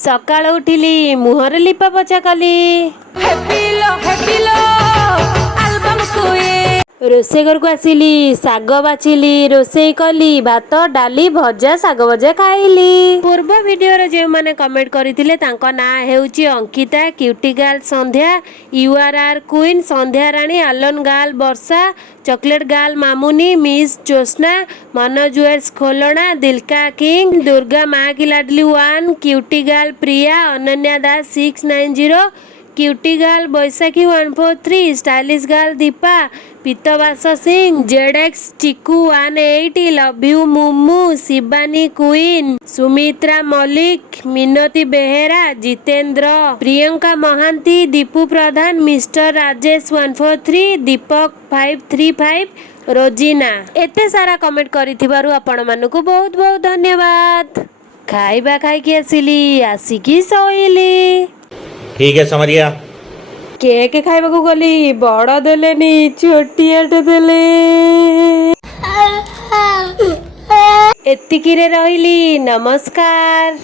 सकाळ उठिली मुहर लिपा पोछा कली रोसे घर को आसिली साग बाछिली रोसे कली भात डाली भजा साग भजा खाइली। पूर्व वीडियो जो मैंने कमेंट करते ना हेउची अंकिता क्यूटी गर्ल संध्या यूआरआर क्वीन संध्या राणी आलन girl Varsha chocolate girl Mamuni miss Jyotsna मन जुएल्स खोलना दिलका किंग दुर्गा माँ की लाडली 1 cutie girl Priya Ananya Das 690 cutie girl Baisakhi 143 stylish girl Deepa पीतवास सिंह जेडेक्स Chiku 180 love you Mumu Shivani queen Sumitra Malik Minati Behera Jitendra Priyanka Mahanti Dipu Pradhan mister Rajesh 143 Deepak 535 Rojina एते सारा कमेंट करिथिबारु आपण मानकु बहुत बहुत धन्यवाद। खाइबा खाइकी आसिली आसिकी सोइली। ठीक है समरिया केक खाइबा को गली बड़ देलेनी छोटियाटे देले एतिकी रे रहिली नमस्कार।